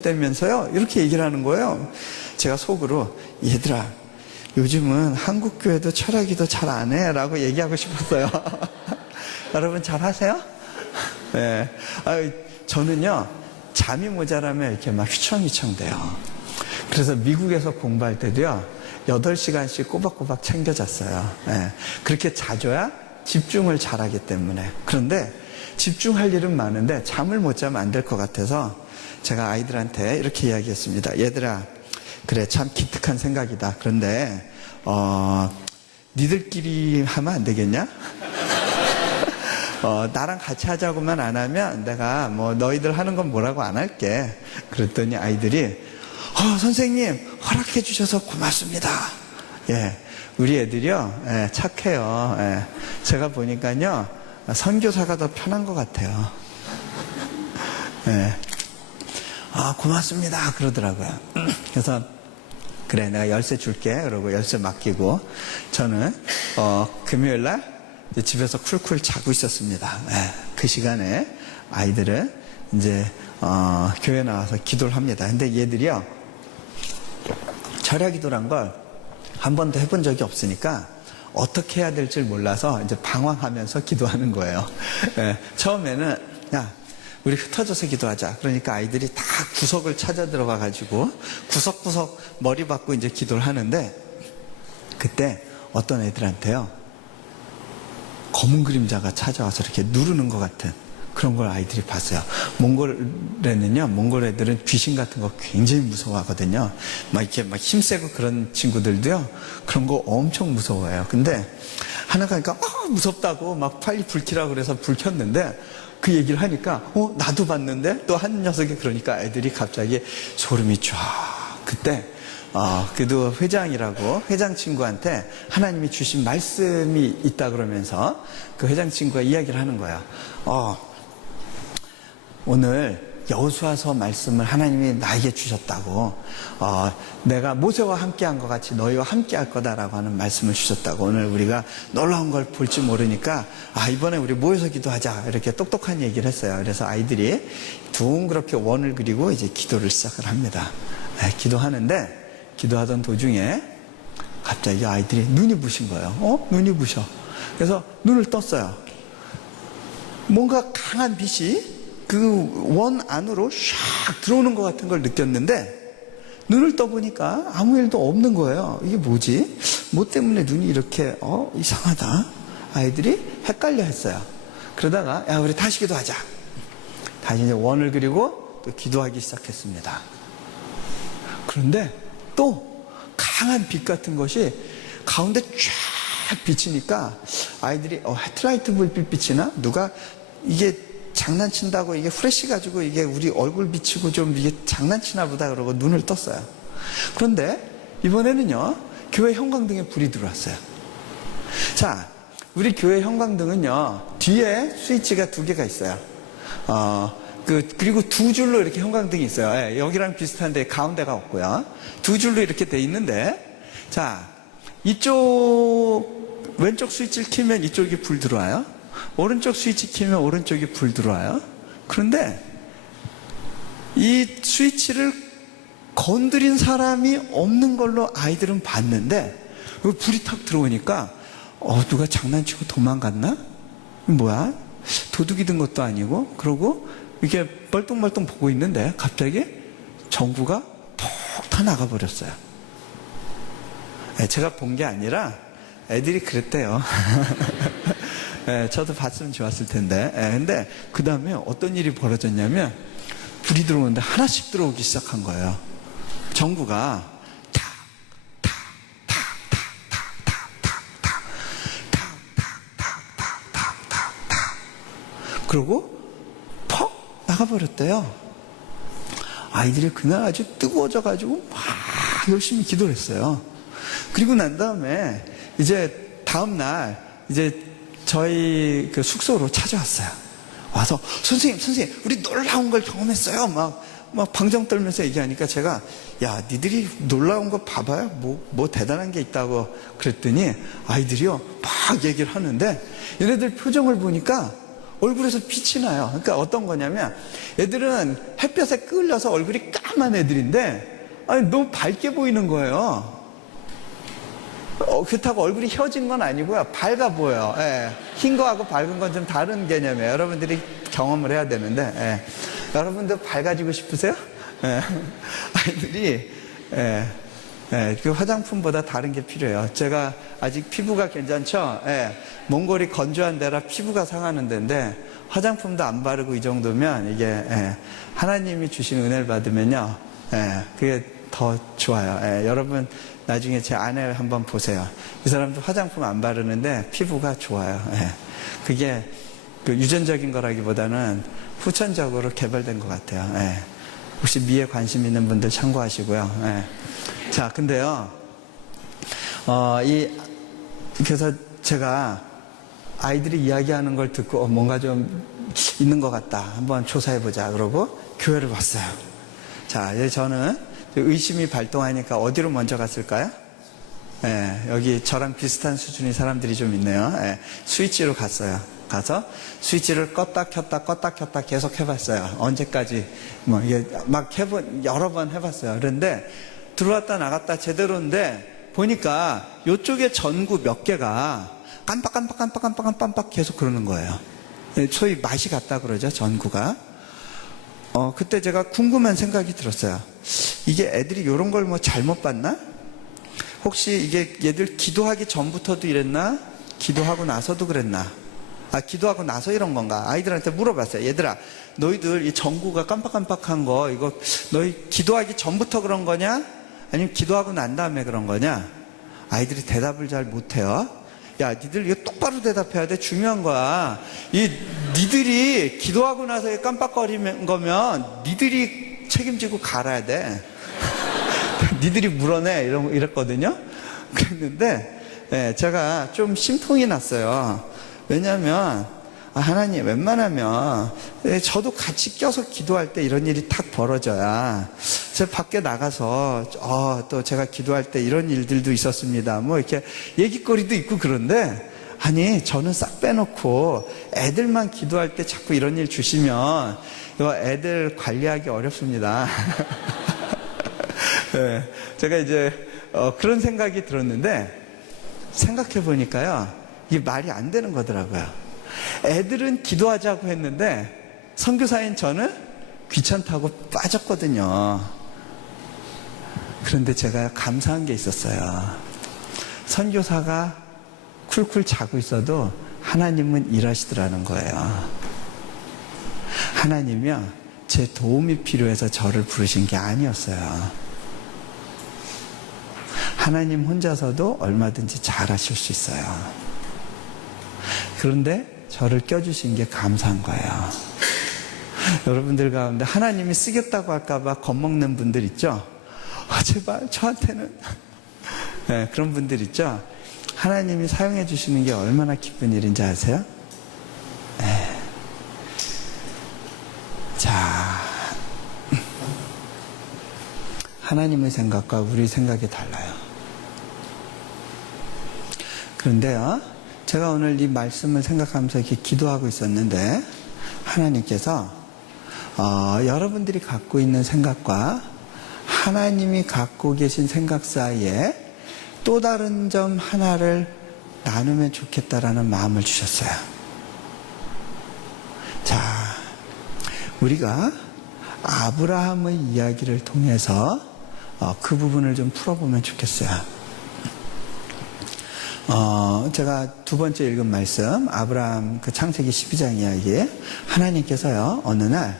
되면서요 이렇게 얘기를 하는 거예요. 제가 속으로 얘들아 요즘은 한국 교회도 철학기도 잘 안 해 라고 얘기하고 싶었어요. 여러분 잘 하세요? 네. 저는요 잠이 모자라면 이렇게 막 휘청휘청 돼요. 그래서 미국에서 공부할 때도요 8시간씩 꼬박꼬박 챙겨 잤어요. 네. 그렇게 자줘야 집중을 잘하기 때문에. 그런데 집중할 일은 많은데 잠을 못 자면 안 될 것 같아서 제가 아이들한테 이렇게 이야기했습니다. 얘들아 그래 참 기특한 생각이다. 그런데 니들끼리 하면 안 되겠냐? 나랑 같이 하자고만 안 하면 내가 뭐 너희들 하는 건 뭐라고 안 할게. 그랬더니 아이들이 선생님 허락해 주셔서 고맙습니다. 예, 우리 애들이요 착해요. 예, 제가 보니까요 선교사가 더 편한 것 같아요. 예. 고맙습니다 그러더라고요. 그래서 그래 내가 열쇠 줄게 그러고 열쇠 맡기고 저는 금요일날 집에서 쿨쿨 자고 있었습니다. 네, 그 시간에 아이들은 이제 교회 나와서 기도를 합니다. 근데 얘들이요 철야 기도란 걸 한 번도 해본 적이 없으니까 어떻게 해야 될지 몰라서 이제 방황하면서 기도하는 거예요. 네, 처음에는 야 우리 흩어져서 기도하자. 그러니까 아이들이 다 구석을 찾아 들어가 가지고 구석구석 머리 박고 이제 기도를 하는데 그때 어떤 애들한테요 검은 그림자가 찾아와서 이렇게 누르는 것 같은 그런 걸 아이들이 봤어요. 몽골 애들은 귀신 같은 거 굉장히 무서워하거든요. 막 이렇게 막 힘세고 그런 친구들도요 그런 거 엄청 무서워해요. 근데 하나가 그러니까 무섭다고 막 빨리 불 켜라고 그래서 불 켰는데 그 얘기를 하니까 나도 봤는데 또 한 녀석이 그러니까 애들이 갑자기 소름이 쫙. 그때 그래도 회장이라고 회장 친구한테 하나님이 주신 말씀이 있다 그러면서 그 회장 친구가 이야기를 하는 거예요. 오늘 여호수아서 말씀을 하나님이 나에게 주셨다고 내가 모세와 함께한 것 같이 너희와 함께할 거다라고 하는 말씀을 주셨다고. 오늘 우리가 놀라운 걸 볼지 모르니까 이번에 우리 모여서 기도하자 이렇게 똑똑한 얘기를 했어요. 그래서 아이들이 둥그렇게 원을 그리고 이제 기도를 시작을 합니다. 네, 기도하던 도중에 갑자기 아이들이 눈이 부신 거예요. 눈이 부셔. 그래서 눈을 떴어요. 뭔가 강한 빛이 그 원 안으로 샥 들어오는 것 같은 걸 느꼈는데 눈을 떠보니까 아무 일도 없는 거예요. 이게 뭐지? 뭐 때문에 눈이 이렇게 이상하다. 아이들이 헷갈려 했어요. 그러다가 야 우리 다시 기도하자. 다시 이제 원을 그리고 또 기도하기 시작했습니다. 그런데 또 강한 빛 같은 것이 가운데 쫙 비치니까 아이들이 헤드라이트 불빛 비치나 누가 이게 장난친다고 이게 후레쉬 가지고 이게 우리 얼굴 비치고 좀 이게 장난치나 보다 그러고 눈을 떴어요. 그런데 이번에는요 교회 형광등에 불이 들어왔어요. 자, 우리 교회 형광등은요 뒤에 스위치가 2개가 있어요. 그리고 2줄로 이렇게 형광등이 있어요. 예, 여기랑 비슷한데 가운데가 없고요. 2줄로 이렇게 돼 있는데 자, 이쪽 왼쪽 스위치를 켜면 이쪽에 불 들어와요. 오른쪽 스위치 켜면 오른쪽에 불 들어와요. 그런데 이 스위치를 건드린 사람이 없는 걸로 아이들은 봤는데 불이 탁 들어오니까 누가 장난치고 도망갔나? 뭐야? 도둑이 든 것도 아니고 그러고 이렇게 멀뚱멀뚱 보고 있는데 갑자기 전구가 푹 타 나가버렸어요. 제가 본 게 아니라 애들이 그랬대요. 저도 봤으면 좋았을 텐데. 근데 그 다음에 어떤 일이 벌어졌냐면 불이 들어오는데 하나씩 들어오기 시작한 거예요. 전구가 그리고 퍽 나가버렸대요. 아이들이 그날 아주 뜨거워져가지고 막 열심히 기도를 했어요. 그리고 난 다음에 이제 다음날 이제 저희 그 숙소로 찾아왔어요. 와서 선생님 우리 놀라운 걸 경험했어요. 막 방정 떨면서 얘기하니까 제가 야 니들이 놀라운 거 봐봐요. 뭐 대단한 게 있다고 그랬더니 아이들이요 막 얘기를 하는데 얘네들 표정을 보니까 얼굴에서 빛이 나요. 그러니까 어떤 거냐면 애들은 햇볕에 끌려서 얼굴이 까만 애들인데 아니 너무 밝게 보이는 거예요. 그렇다고 얼굴이 혀진 건 아니고요. 밝아 보여요. 예. 흰 거하고 밝은 건 좀 다른 개념이에요. 여러분들이 경험을 해야 되는데 예. 여러분도 밝아지고 싶으세요? 예. 아이들이 그 화장품보다 다른 게 필요해요. 제가 아직 피부가 괜찮죠? 예. 몽골이 건조한 데라 피부가 상하는 데인데 화장품도 안 바르고 이 정도면 이게 하나님이 주신 은혜를 받으면요. 그게 더 좋아요. 여러분 나중에 제 아내를 한번 보세요. 이 사람도 화장품 안 바르는데 피부가 좋아요. 그게 그 유전적인 거라기보다는 후천적으로 개발된 것 같아요. 혹시 미에 관심 있는 분들 참고하시고요. 자, 근데요, 그래서 제가 아이들이 이야기하는 걸 듣고 뭔가 좀 있는 것 같다. 한번 조사해보자. 그러고 교회를 왔어요. 자, 이제 저는 의심이 발동하니까 어디로 먼저 갔을까요? 여기 저랑 비슷한 수준의 사람들이 좀 있네요. 스위치로 갔어요. 가서 스위치를 껐다 켰다 계속 해봤어요. 언제까지 이게 막 여러 번 해봤어요. 그런데 들어왔다 나갔다 제대로인데 보니까 이쪽에 전구 몇 개가 깜빡 계속 그러는 거예요. 소위 맛이 갔다 그러죠, 전구가. 그때 제가 궁금한 생각이 들었어요. 이게 애들이 이런 걸 뭐 잘못 봤나? 혹시 이게 얘들 기도하기 전부터도 이랬나? 기도하고 나서도 그랬나? 기도하고 나서 이런 건가? 아이들한테 물어봤어요. 얘들아, 너희들 이 전구가 깜빡한 거, 이거 너희 기도하기 전부터 그런 거냐? 아니면 기도하고 난 다음에 그런 거냐? 아이들이 대답을 잘 못해요. 야, 니들 이거 똑바로 대답해야 돼. 중요한 거야. 니들이 기도하고 나서 깜빡거리는 거면 니들이 책임지고 갈아야 돼. 니들이 물어내. 이랬거든요. 그랬는데, 제가 좀 심통이 났어요. 왜냐면, 하나님, 웬만하면, 저도 같이 껴서 기도할 때 이런 일이 탁 벌어져야, 제가 밖에 나가서, 또 제가 기도할 때 이런 일들도 있었습니다. 뭐, 이렇게 얘기거리도 있고 그런데, 아니, 저는 싹 빼놓고 애들만 기도할 때 자꾸 이런 일 주시면, 이거 애들 관리하기 어렵습니다. 제가 이제, 그런 생각이 들었는데, 생각해 보니까요, 이게 말이 안 되는 거더라고요. 애들은 기도하자고 했는데 선교사인 저는 귀찮다고 빠졌거든요. 그런데 제가 감사한 게 있었어요. 선교사가 쿨쿨 자고 있어도 하나님은 일하시더라는 거예요. 하나님이요, 제 도움이 필요해서 저를 부르신 게 아니었어요. 하나님 혼자서도 얼마든지 잘하실 수 있어요. 그런데 저를 껴주신 게 감사한 거예요. 여러분들 가운데 하나님이 쓰겠다고 할까봐 겁먹는 분들 있죠? 제발 저한테는 그런 분들 있죠? 하나님이 사용해 주시는 게 얼마나 기쁜 일인지 아세요? 자, 하나님의 생각과 우리 생각이 달라요. 그런데요, 제가 오늘 이 말씀을 생각하면서 이렇게 기도하고 있었는데 하나님께서 여러분들이 갖고 있는 생각과 하나님이 갖고 계신 생각 사이에 또 다른 점 하나를 나누면 좋겠다라는 마음을 주셨어요. 자, 우리가 아브라함의 이야기를 통해서 그 부분을 좀 풀어보면 좋겠어요. 제가 두 번째 읽은 말씀, 아브라함 그 창세기 12장 이야기에 하나님께서요, 어느 날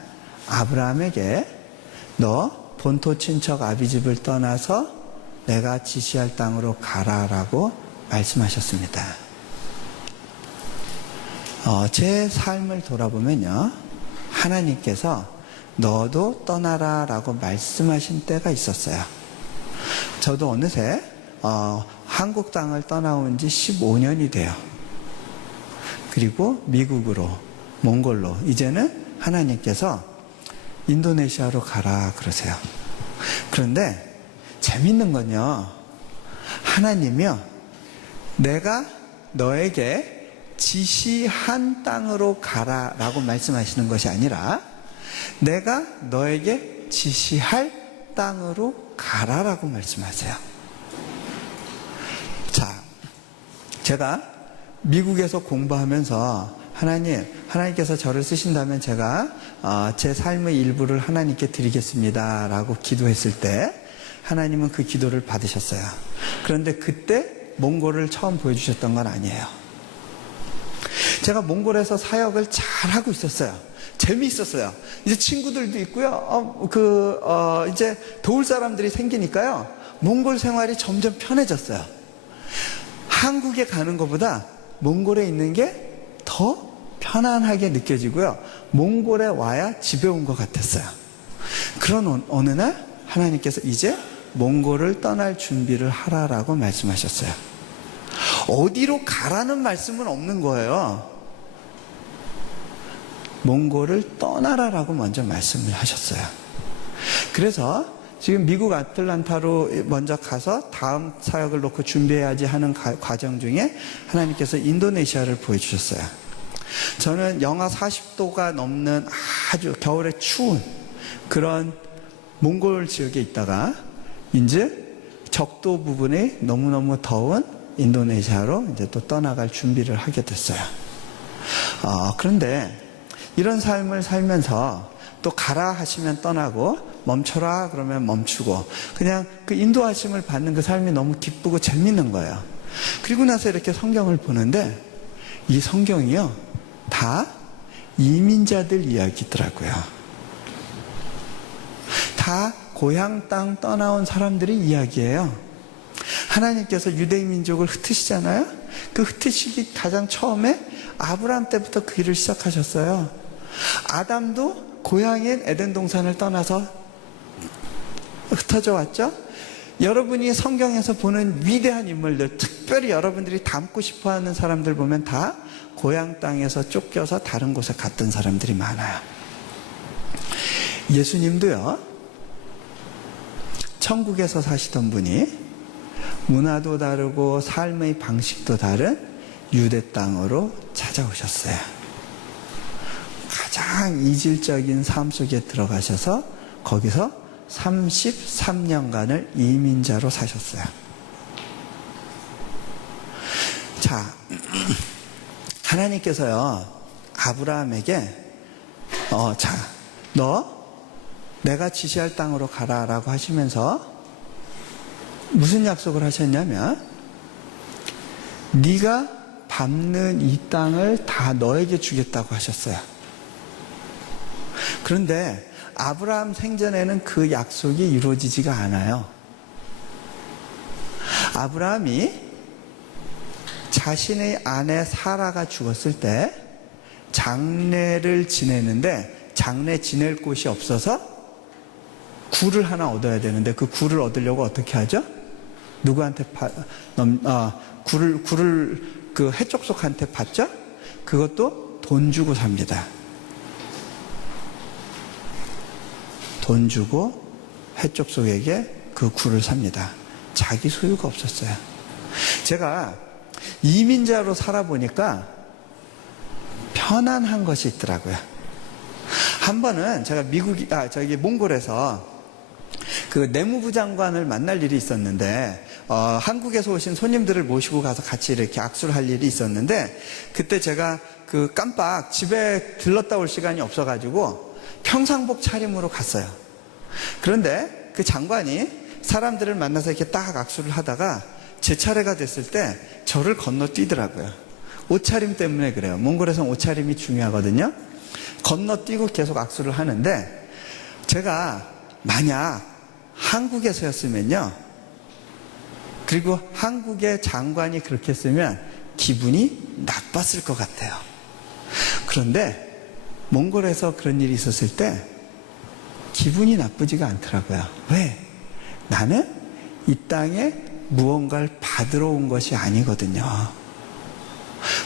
아브라함에게 너 본토 친척 아비집을 떠나서 내가 지시할 땅으로 가라라고 말씀하셨습니다. 제 삶을 돌아보면요, 하나님께서 너도 떠나라라고 말씀하신 때가 있었어요. 저도 어느새 한국 땅을 떠나온 지 15년이 돼요. 그리고 미국으로, 몽골로, 이제는 하나님께서 인도네시아로 가라 그러세요. 그런데 재밌는 건요, 하나님이요, 내가 너에게 지시한 땅으로 가라라고 말씀하시는 것이 아니라 내가 너에게 지시할 땅으로 가라라고 말씀하세요. 자, 제가 미국에서 공부하면서 하나님께서 저를 쓰신다면 제가 제 삶의 일부를 하나님께 드리겠습니다 라고 기도했을 때 하나님은 그 기도를 받으셨어요. 그런데 그때 몽골을 처음 보여주셨던 건 아니에요. 제가 몽골에서 사역을 잘하고 있었어요. 재미있었어요. 이제 친구들도 있고요. 이제 도울 사람들이 생기니까요. 몽골 생활이 점점 편해졌어요. 한국에 가는 것보다 몽골에 있는 게 더 편안하게 느껴지고요. 몽골에 와야 집에 온 것 같았어요. 그런 어느 날 하나님께서 이제 몽골을 떠날 준비를 하라라고 말씀하셨어요. 어디로 가라는 말씀은 없는 거예요. 몽골을 떠나라라고 먼저 말씀을 하셨어요. 그래서 지금 미국 아틀란타로 먼저 가서 다음 사역을 놓고 준비해야지 하는 과정 중에 하나님께서 인도네시아를 보여주셨어요. 저는 영하 40도가 넘는 아주 겨울에 추운 그런 몽골 지역에 있다가 이제 적도 부분에 너무너무 더운 인도네시아로 이제 또 떠나갈 준비를 하게 됐어요. 그런데 이런 삶을 살면서 또 가라 하시면 떠나고 멈춰라 그러면 멈추고 그냥 그 인도하심을 받는 그 삶이 너무 기쁘고 재밌는 거예요. 그리고 나서 이렇게 성경을 보는데 이 성경이요 다 이민자들 이야기더라고요. 다 고향 땅 떠나온 사람들의 이야기예요. 하나님께서 유대인 민족을 흩으시잖아요. 그 흩으시기 가장 처음에 아브라함 때부터 그 일을 시작하셨어요. 아담도 고향인 에덴 동산을 떠나서 흩어져 왔죠. 여러분이 성경에서 보는 위대한 인물들, 특별히 여러분들이 닮고 싶어하는 사람들 보면 다 고향 땅에서 쫓겨서 다른 곳에 갔던 사람들이 많아요. 예수님도요, 천국에서 사시던 분이 문화도 다르고 삶의 방식도 다른 유대 땅으로 찾아오셨어요. 가장 이질적인 삶 속에 들어가셔서 거기서 33년간을 이민자로 사셨어요. 자, 하나님께서요 아브라함에게 너 내가 지시할 땅으로 가라라고 하시면서 무슨 약속을 하셨냐면 네가 밟는 이 땅을 다 너에게 주겠다고 하셨어요. 그런데 아브라함 생전에는 그 약속이 이루어지지가 않아요. 아브라함이 자신의 아내 사라가 죽었을 때 장례를 지내는데 장례 지낼 곳이 없어서 굴을 하나 얻어야 되는데 그 굴을 얻으려고 어떻게 하죠? 누구한테 굴을 그 해족속한테 받죠? 그것도 돈 주고 삽니다. 돈 주고 해족속에게 그 굴을 삽니다. 자기 소유가 없었어요. 제가 이민자로 살아보니까 편안한 것이 있더라고요. 한 번은 제가 몽골에서 그 내무부 장관을 만날 일이 있었는데 한국에서 오신 손님들을 모시고 가서 같이 이렇게 악수를 할 일이 있었는데 그때 제가 그 깜빡 집에 들렀다 올 시간이 없어가지고 평상복 차림으로 갔어요. 그런데 그 장관이 사람들을 만나서 이렇게 딱 악수를 하다가 제 차례가 됐을 때 저를 건너뛰더라고요. 옷차림 때문에 그래요. 몽골에서는 옷차림이 중요하거든요. 건너뛰고 계속 악수를 하는데 제가 만약 한국에서였으면요, 그리고 한국의 장관이 그렇게 했으면 기분이 나빴을 것 같아요. 그런데 몽골에서 그런 일이 있었을 때 기분이 나쁘지가 않더라고요. 왜? 나는 이 땅에 무언가를 받으러 온 것이 아니거든요.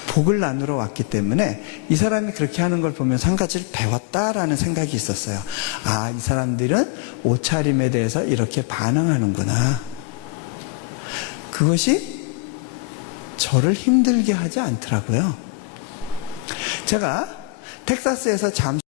복을 나누러 왔기 때문에 이 사람이 그렇게 하는 걸 보면서 한 가지를 배웠다라는 생각이 있었어요. 아, 이 사람들은 옷차림에 대해서 이렇게 반응하는구나. 그것이 저를 힘들게 하지 않더라고요. 제가 텍사스에서 잠시